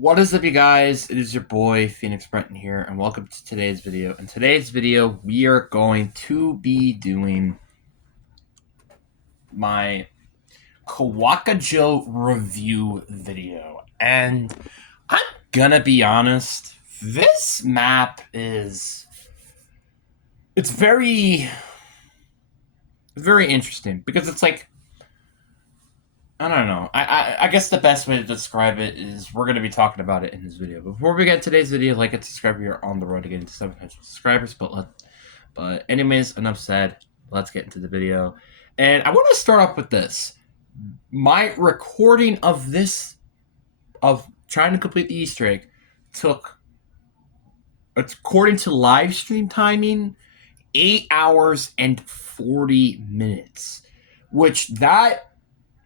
What is up, you guys? It is your boy Phoenix Brenton here, and welcome to today's video. In today's video, we are going to be doing my Kowakujo review video. And I'm gonna be honest, this map is it's very interesting because it's like I don't know. I guess the best way to describe it is we're going to be talking about it in this video. Before we get today's video, like and subscribe. We are on the road to getting to 700 subscribers. But anyways, enough said. Let's get into the video. And I want to start off with this. My recording of this, of trying to complete the Easter egg, took, according to live stream timing, 8 hours and 40 minutes. Which that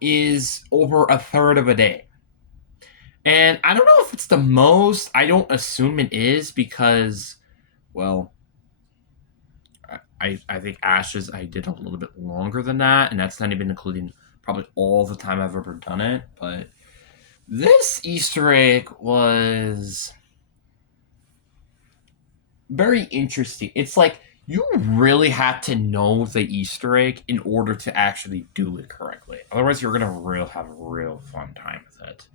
is over a third of a day. And I don't know if it's the most. I don't assume it is because, well, I think Ashes I did a little bit longer than that, and that's not even including probably all the time I've ever done it. But this Easter egg was very interesting. It's like you really have to know the Easter egg in order to actually do it correctly. Otherwise, you're gonna have a real fun time with it.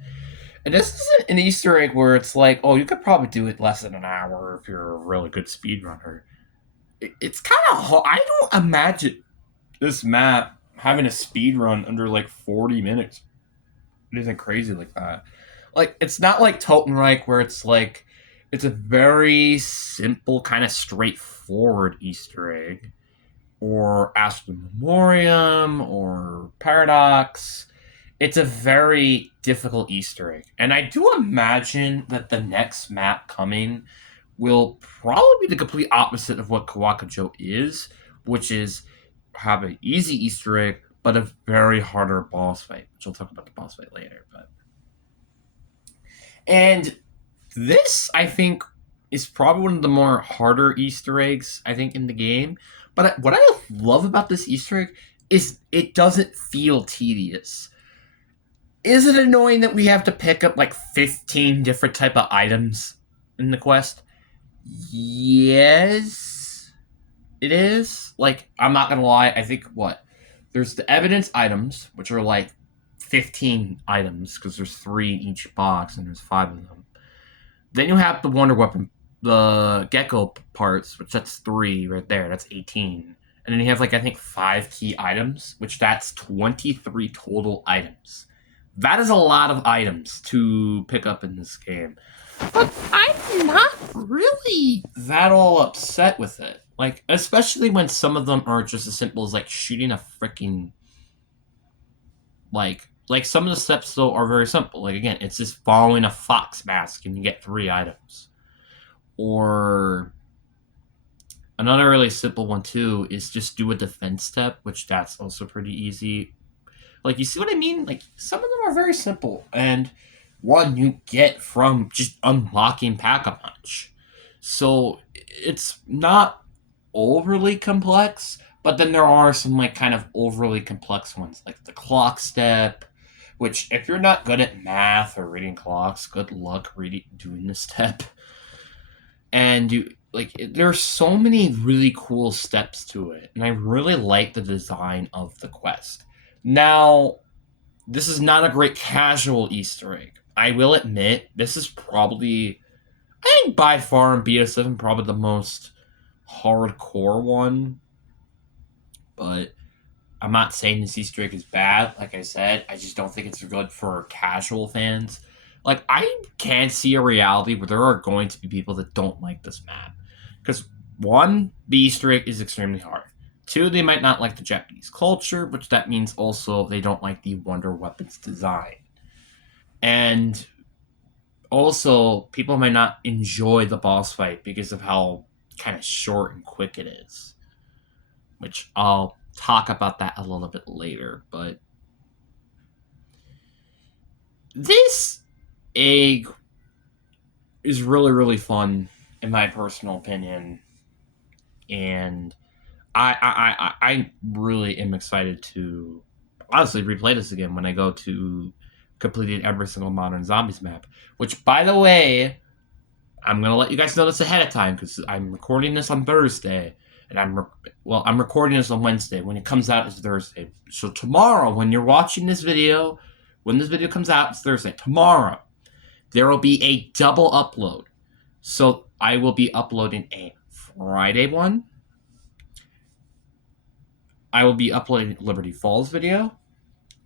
And this isn't an Easter egg where it's like, oh, you could probably do it less than an hour if you're a really good speedrunner. It's kind of hard. I don't imagine this map having a speed run under like 40 minutes. It isn't crazy like that. Like, it's not like Totenreich where it's like, it's a very simple, kind of straightforward Easter egg. Or Astral Memoriam, or Paradox. It's a very difficult Easter egg. And I do imagine that the next map coming will probably be the complete opposite of what Kowakujo is, which is have an easy Easter egg, but a very harder boss fight, which we'll talk about the boss fight later. And this, I think, is probably one of the more harder Easter eggs, I think, in the game. But what I love about this Easter egg is it doesn't feel tedious. Is it annoying that we have to pick up like 15 different type of items in the quest? Yes, it is. Like, I'm not gonna lie, I think there's the evidence items, which are like 15 items, because there's 3 in each box and there's 5 of them. Then you have the Wonder Weapon, the Gecko parts, which that's 3 right there, that's 18. And then you have like, I think 5 key items, which that's 23 total items. That is a lot of items to pick up in this game. But I'm not really that all upset with it. Like, especially when some of them are just as simple as like shooting a freaking like some of the steps though are very simple. Like, again, it's just following a fox mask and you get 3 items. Or another really simple one too is just do a defense step, which that's also pretty easy. Like, you see what I mean? Like, some of them are very simple, and one you get from just unlocking Pack-a-Punch. So it's not overly complex, but then there are some like kind of overly complex ones, like the clock step, which if you're not good at math or reading clocks, good luck doing this step. And you like there's so many really cool steps to it, and I really like the design of the quest. Now, this is not a great casual Easter egg. I will admit, this is probably, I think by far in Beta 7, probably the most hardcore one. But I'm not saying this Easter egg is bad. Like I said, I just don't think it's good for casual fans. Like, I can see a reality where there are going to be people that don't like this map. Because, one, the Easter egg is extremely hard. 2, they might not like the Japanese culture, which that means also they don't like the Wonder Weapons design. And also, people might not enjoy the boss fight because of how kind of short and quick it is. Which I'll talk about that a little bit later. But this egg is really, really fun, in my personal opinion. And I really am excited to honestly replay this again when I go to completed every single Modern Zombies map. Which, by the way, I'm gonna let you guys know this ahead of time because I'm recording this on Thursday, and I'm recording this on Wednesday. When it comes out, it's Thursday. So tomorrow, when you're watching this video, when this video comes out, it's Thursday. Tomorrow, there will be a double upload. So I will be uploading a Friday one. I will be uploading Liberty Falls video,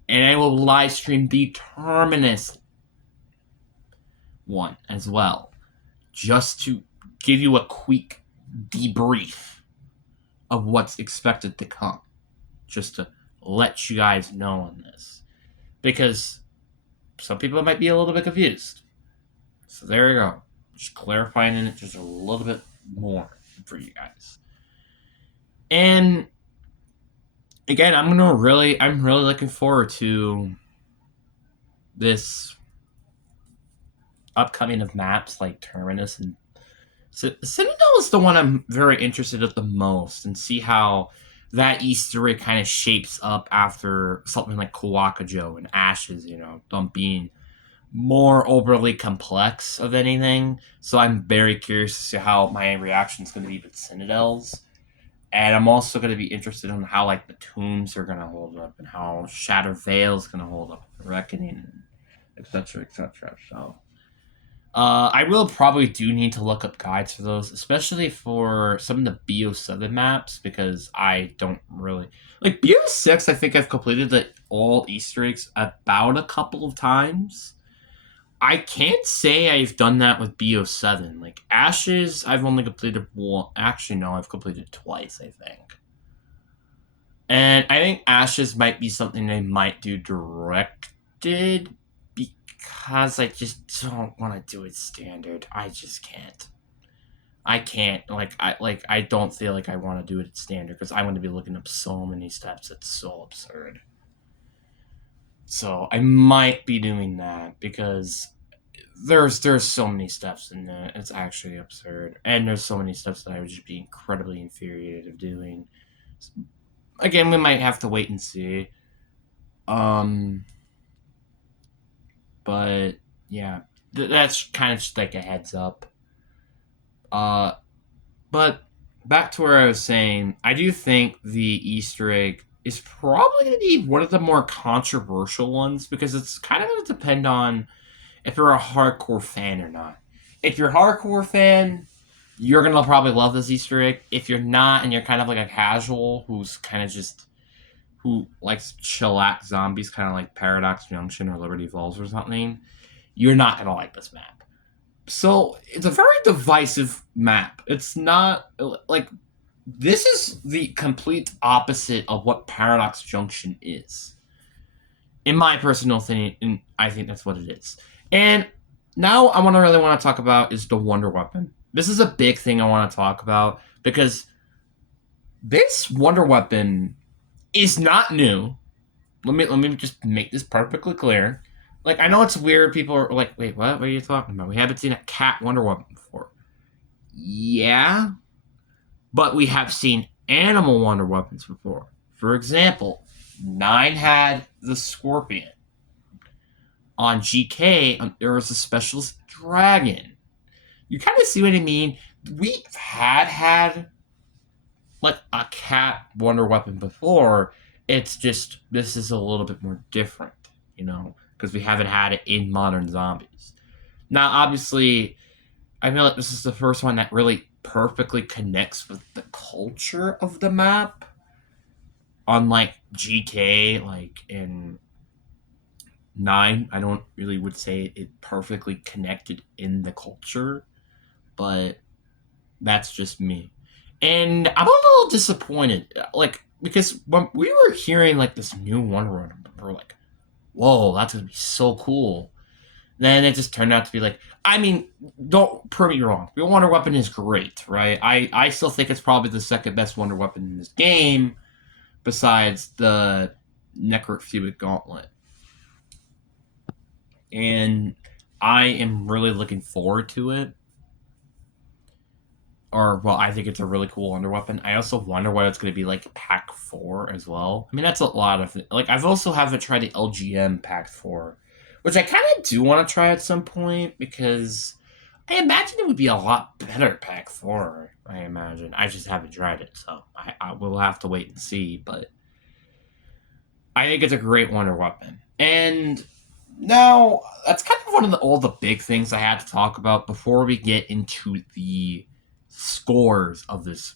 and I will live stream the Terminus one as well, just to give you a quick debrief of what's expected to come, just to let you guys know on this, because some people might be a little bit confused. So there you go, just clarifying it just a little bit more for you guys. And again, I'm really looking forward to this upcoming of maps like Terminus and Citadel is the one I'm very interested in the most, and see how that Easter egg kind of shapes up after something like Kowakujo and Ashes, them being more overly complex of anything. So I'm very curious to see how my reaction is going to be with Citadels. And I'm also going to be interested in how like the tombs are going to hold up, and how Shattered Veil is going to hold up, Reckoning, etc., etc. So I will probably do need to look up guides for those, especially for some of the BO7 maps, because I don't really like BO6. I think I've completed all Easter eggs about a couple of times. I can't say I've done that with BO7. Like Ashes, I've only completed one. Actually, no, I've completed twice, I think. And I think Ashes might be something they might do directed, because I just don't want to do it standard. I just can't. I can't. I don't feel like I want to do it standard, because I'm going to be looking up so many steps. It's so absurd. So I might be doing that, because there's so many steps in there. It's actually absurd. And there's so many steps that I would just be incredibly infuriated of doing. Again, we might have to wait and see. But yeah, that's kind of just like a heads up. But back to where I was saying, I do think the Easter egg is probably going to be one of the more controversial ones, because it's kind of going to depend on if you're a hardcore fan or not. If you're a hardcore fan, you're going to probably love this Easter egg. If you're not, and you're kind of like a casual who likes chillax zombies, kind of like Paradox Junction or Liberty Falls or something, you're not going to like this map. So it's a very divisive map. It's not like, this is the complete opposite of what Paradox Junction is, in my personal opinion, and I think that's what it is. And now I really want to talk about is the Wonder Weapon. This is a big thing I want to talk about, because this Wonder Weapon is not new. Let me just make this perfectly clear. Like, I know it's weird. People are like, wait, what? What are you talking about? We haven't seen a cat Wonder Weapon before. Yeah, but we have seen animal Wonder Weapons before. For example, 9 had the Scorpion. On GK, there was a Specialist Dragon. You kind of see what I mean? We've had like a cat Wonder Weapon before. It's just, this is a little bit more different, because we haven't had it in Modern Zombies. Now, obviously, I feel like this is the first one that really perfectly connects with the culture of the map. Unlike GK, like in 9, I don't really would say it perfectly connected in the culture, but that's just me. And I'm a little disappointed, because when we were hearing like this new Wonder Woman, we were like, whoa, that's gonna be so cool. Then it just turned out to be like, I mean, don't prove me wrong. The Wonder Weapon is great, right? I still think it's probably the second best Wonder Weapon in this game, besides the Necrofugic Gauntlet. And I am really looking forward to it. I think it's a really cool Wonder Weapon. I also wonder what it's going to be like Pack 4 as well. I mean, that's a lot of... I've also haven't tried the LGM Pack 4, which I kind of do want to try at some point because I imagine it would be a lot better Pack 4. I imagine. I just haven't tried it, so I will have to wait and see. But I think it's a great wonder weapon. And now that's kind of one of all the big things I had to talk about before we get into the scores of this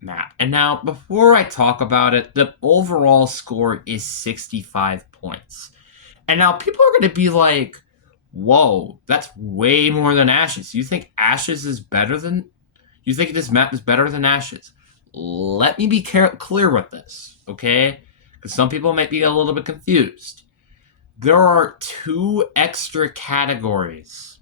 map. And now, before I talk about it, the overall score is 65 points. And now people are going to be like, whoa, that's way more than Ashes. You think Ashes is better than. You think this map is better than Ashes? Let me be clear with this, okay? Because some people might be a little bit confused. There are 2 extra categories.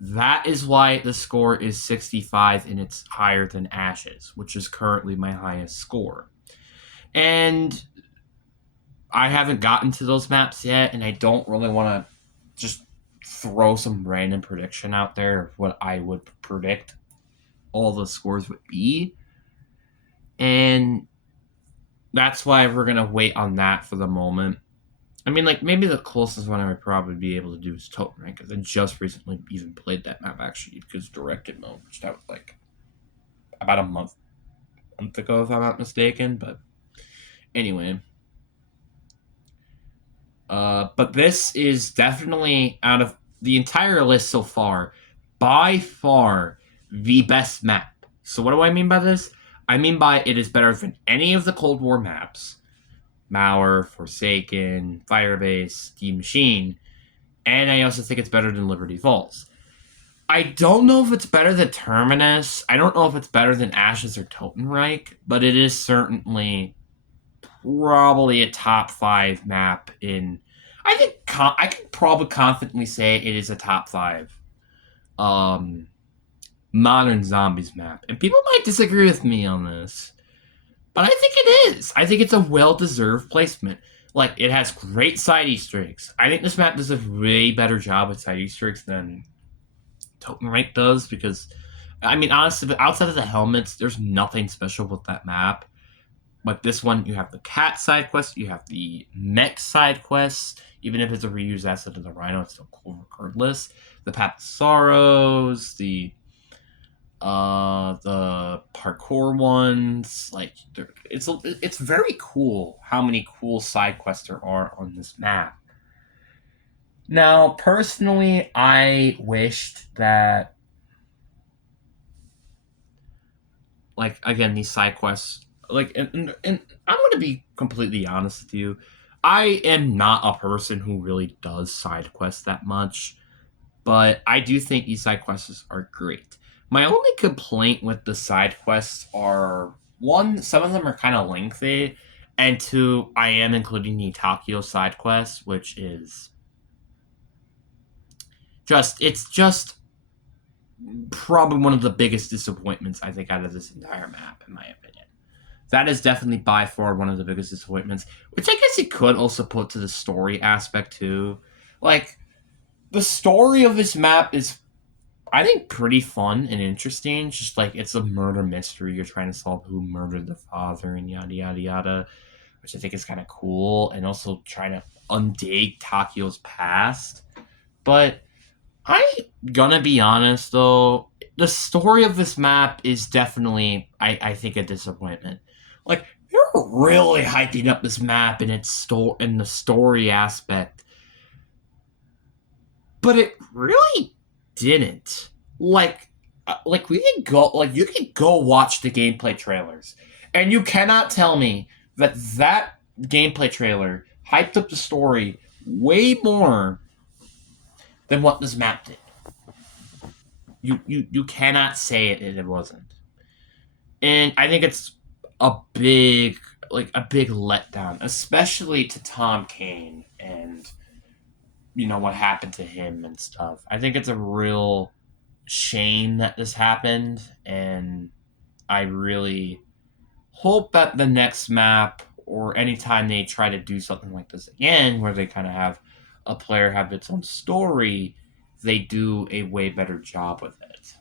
That is why the score is 65 and it's higher than Ashes, which is currently my highest score. And I haven't gotten to those maps yet, and I don't really want to just throw some random prediction out there of what I would predict all the scores would be. And that's why we're going to wait on that for the moment. I mean, like, maybe the closest one I would probably be able to do is Totem Rank, because I just recently even played that map, actually, because directed mode, which that was, like, about a month ago, if I'm not mistaken, but anyway. But this is definitely, out of the entire list so far, by far the best map. So what do I mean by this? I mean by it is better than any of the Cold War maps. Mauer, Forsaken, Firebase, Steam Machine, and I also think it's better than Liberty Falls. I don't know if it's better than Terminus. I don't know if it's better than Ashes or Totenreich, but it is certainly probably a top 5 map in. I think I can probably confidently say it is a top 5 modern zombies map. And people might disagree with me on this, but I think it is. I think it's a well-deserved placement. Like, it has great side Easter eggs. I think this map does a way better job with side Easter eggs than Totenreich does, because, I mean, honestly, outside of the helmets, there's nothing special with that map. But this one, you have the cat side quest, you have the mech side quest. Even if it's a reused asset of the Rhino, it's still cool regardless. The Path of Sorrows, the parkour ones, like, it's very cool how many cool side quests there are on this map. Now, personally, I wished that, like, again, these side quests, like, and I'm going to be completely honest with you, I am not a person who really does side quests that much, but I do think these side quests are great. My only complaint with the side quests are, one, some of them are kind of lengthy, and two, I am including the Takio side quest, which is it's just probably one of the biggest disappointments, I think, out of this entire map, in my opinion. That is definitely by far one of the biggest disappointments, which I guess you could also put to the story aspect, too. Like, the story of this map is, I think, pretty fun and interesting. Just like, it's a murder mystery. You're trying to solve who murdered the father and yada yada yada, which I think is kind of cool. And also trying to undig Takio's past. But I'm gonna be honest, though, the story of this map is definitely, I think, a disappointment. Like, they're really hyping up this map in in the story aspect, but it really didn't. Like, we can go, like, you can go watch the gameplay trailers, and you cannot tell me that gameplay trailer hyped up the story way more than what this map did. You cannot say it wasn't. And I think it's a big letdown, especially to Tom Kane and, what happened to him and stuff. I think it's a real shame that this happened, and I really hope that the next map, or anytime they try to do something like this again, where they kind of have a player have its own story, they do a way better job with it.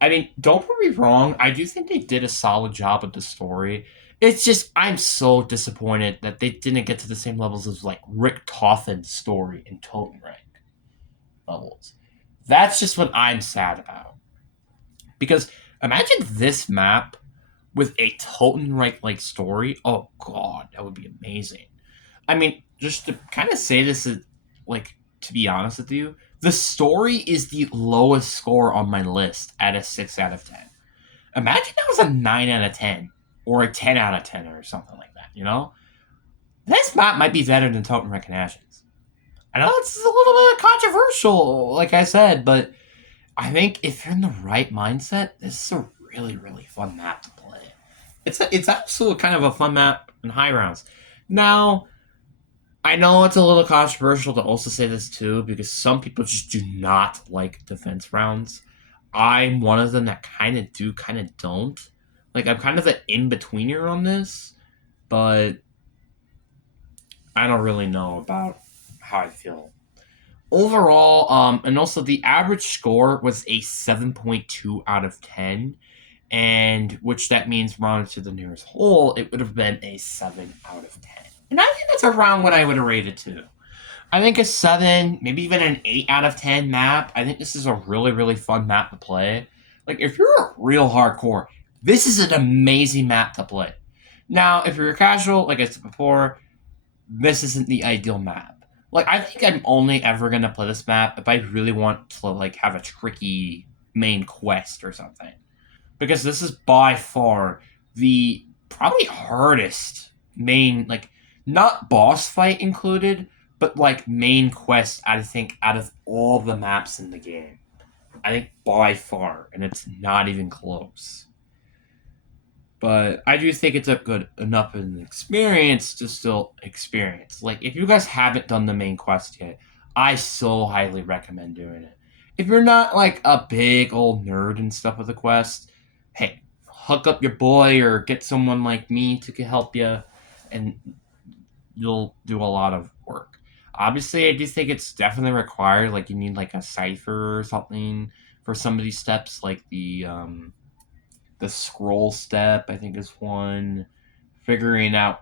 I mean, don't get me wrong, I do think they did a solid job with the story. It's just I'm so disappointed that they didn't get to the same levels as like Rick Toffin's story in Totenreich levels. That's just what I'm sad about. Because imagine this map with a Totenreich like story. Oh god, that would be amazing. I mean, just to kind of say this, like, to be honest with you, the story is the lowest score on my list at a 6 out of 10. Imagine that was a 9 out of 10 or a 10 out of 10 or something like that, you know? This map might be better than Totenreich and Ashes. I know it's a little bit controversial, like I said, but I think if you're in the right mindset, this is a really, really fun map to play. It's absolutely kind of a fun map in high rounds. Now, I know it's a little controversial to also say this too, because some people just do not like defense rounds. I'm one of them that kind of do, kind of don't. Like, I'm kind of an in-betweener on this, but I don't really know about how I feel. Overall, and also the average score was a 7.2 out of 10, and which that means rounded to the nearest whole, it would have been a 7 out of 10. And I think that's around what I would have rated too. I think a 7, maybe even an 8 out of 10 map. I think this is a really, really fun map to play. Like, if you're a real hardcore, this is an amazing map to play. Now, if you're a casual, like I said before, this isn't the ideal map. Like, I think I'm only ever going to play this map if I really want to, like, have a tricky main quest or something. Because this is by far the probably hardest main, like, not boss fight included, but like main quest, I think, out of all the maps in the game. I think by far, and it's not even close. But I do think it's a good enough an experience to still experience. Like, if you guys haven't done the main quest yet, I so highly recommend doing it. If you're not like a big old nerd and stuff with the quest, hey, hook up your boy or get someone like me to help you, and you'll do a lot of work. Obviously, I do think it's definitely required. Like, you need like a cipher or something for some of these steps, like the scroll step, I think, is one. Figuring out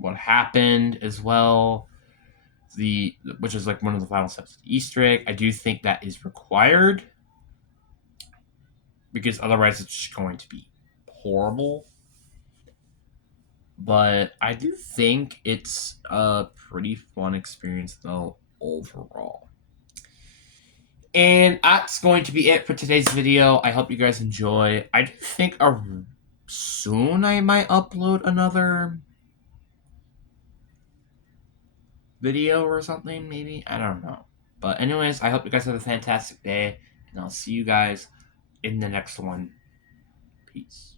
what happened as well. Which is like one of the final steps of the Easter egg. I do think that is required because otherwise it's just going to be horrible. But I do think it's a pretty fun experience though overall. And that's going to be it for today's video. I hope you guys enjoy. I do think soon I might upload another video or something, maybe. I don't know. But anyways, I hope you guys have a fantastic day, and I'll see you guys in the next one. Peace.